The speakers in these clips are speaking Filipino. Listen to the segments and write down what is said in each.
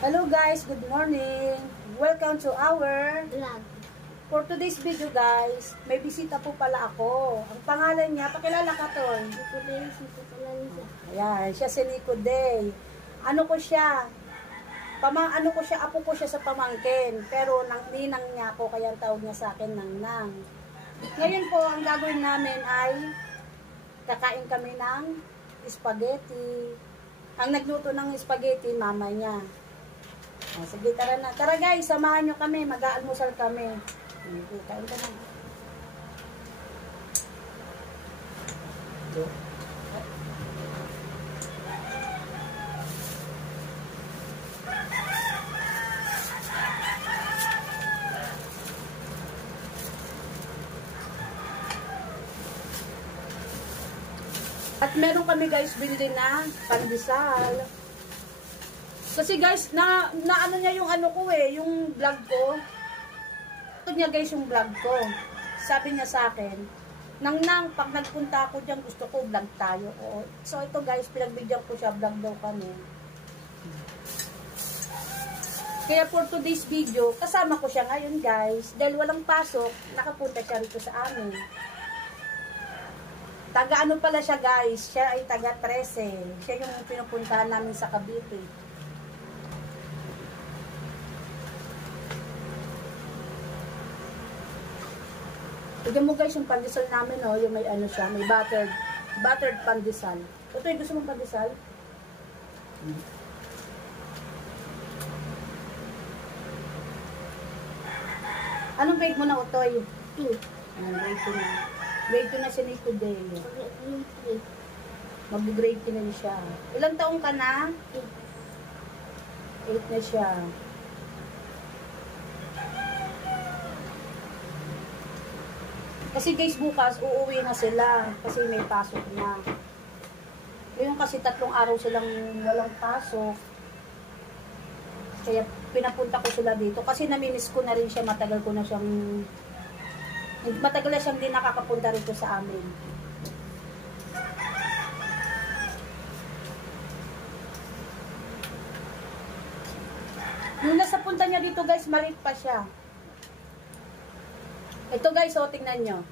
Hello guys, good morning. Welcome to our vlog. For today's video guys, may bisita po pala ako. Ang pangalan niya, pakilala ka Toy. Ayan, siya si Nico Day. Ano ko siya? Apo ko siya sa pamangkin. Pero ninang niya ako, kaya tawag niya sa akin nang. Ngayon po, ang gagawin namin ay kakain kami ng spaghetti. Ang nagluto ng spaghetti, mama niya. Sige, tara na. Tara guys, samahan nyo kami. Mag-aalmusal kami. Kain ka na. At meron kami guys binili na pandesal. Kasi guys, na ano niya yung ano ko yung vlog ko. Ito niya guys yung vlog ko. Sabi niya sa akin, nang pag nagpunta ako diyan gusto ko vlog tayo. Oo. So ito guys, pinagbigyan ko siya, vlog daw kami. Kaya for today's video, kasama ko siya ngayon guys. Dahil walang pasok, nakapunta siya rito sa amin. Taga ano pala siya guys, siya ay taga 13. Siya yung pinupuntahan namin sa Cavite. Tignan mo guys yung pandesal namin, oh, yung may ano siya, may buttered pandesal. Ito, gusto mong pandesal? Anong grade mo na, Utoy? 2. Grade 2 na. Grade 2 na si Nico Day. Mag-grade 2 na siya. Ilang taong ka na? 8 na siya. Kasi guys, bukas uuwi na sila. Kasi may pasok na. Ngayon kasi 3 araw silang walang pasok. Kaya pinapunta ko sila dito. Kasi namimiss ko na rin siya. Matagal na siyang di nakakapunta rito sa amin. Nung nasa punta niya dito guys, maliit pa siya. Ito guys, oh, tingnan nyo.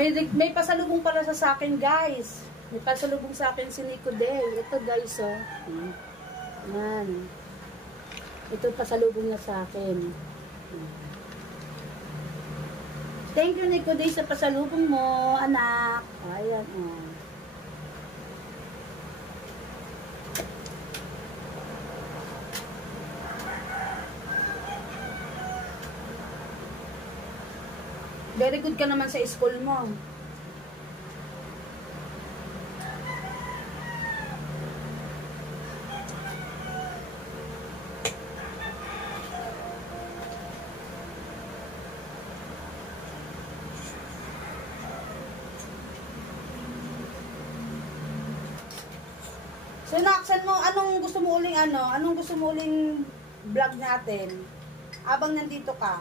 May pasalubong pala sa akin guys. May pasalubong sa akin si Nico Day. Ito guys, oh. Yan. Ito pasalubong niya sa akin. Thank you Nico Day sa pasalubong mo, anak. Ayan, oh. Very good ka naman sa school mo. So, naksan mo, anong gusto mo uling vlog natin? Abang nandito ka.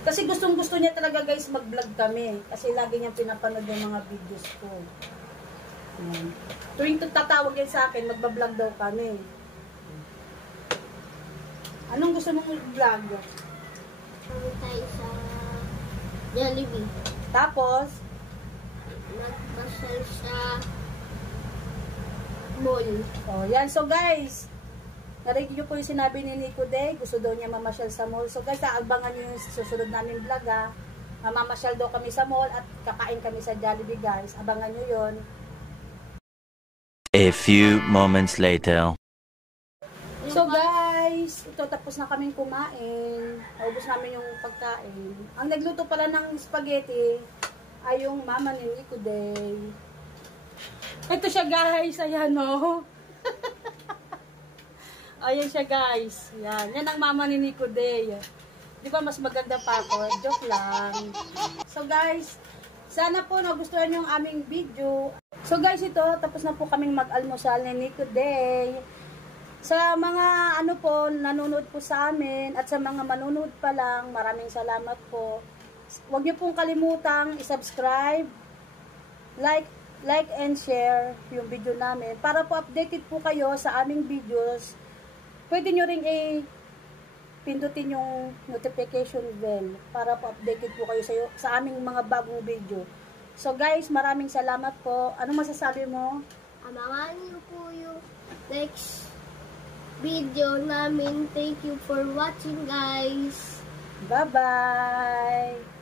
Kasi gustong-gusto niya talaga guys mag-vlog kami. Kasi lagi niyang pinapanood yung mga videos ko. Tuwing tatawag yan sa akin, magbablog daw kami. Anong gusto mong vlog? Tayo sa Jollibee. Tapos? Magpasal sa mall. Oh, yan. So guys, narinig nyo po yung sinabi ni Nico Day. Gusto daw niya mamasyal sa mall. So guys, abangan nyo yung susunod namin vlog ha. Mamasyal daw kami sa mall at kakain kami sa Jollibee guys. Abangan nyo yon. A few moments later. So guys, ito tapos na kaming kumain. Naubos namin yung pagkain. Ang nagluto pala ng spaghetti ay yung mama ni Nico Day. Ito siya guys, ayan o. Ayan siya guys. Yan. Yan ang mama ni Nico Day. Di ba mas maganda pa ako? Joke lang. So guys, Sana po nagustuhan yung aming video. So guys, ito, tapos na po kaming mag-almusal ni Nico Day. Sa mga ano po, nanonood po sa amin at sa mga manonood pa lang, maraming salamat po. Huwag niyo pong kalimutang i-subscribe, like and share yung video namin. Para po updated po kayo sa aming videos, pwede nyo ring pindutin yung notification bell para po updated po kayo sa aming mga bagong video. So guys, maraming salamat po. Ano masasabi mo? Abangan niyo po yung next video namin. Thank you for watching, guys. Bye-bye!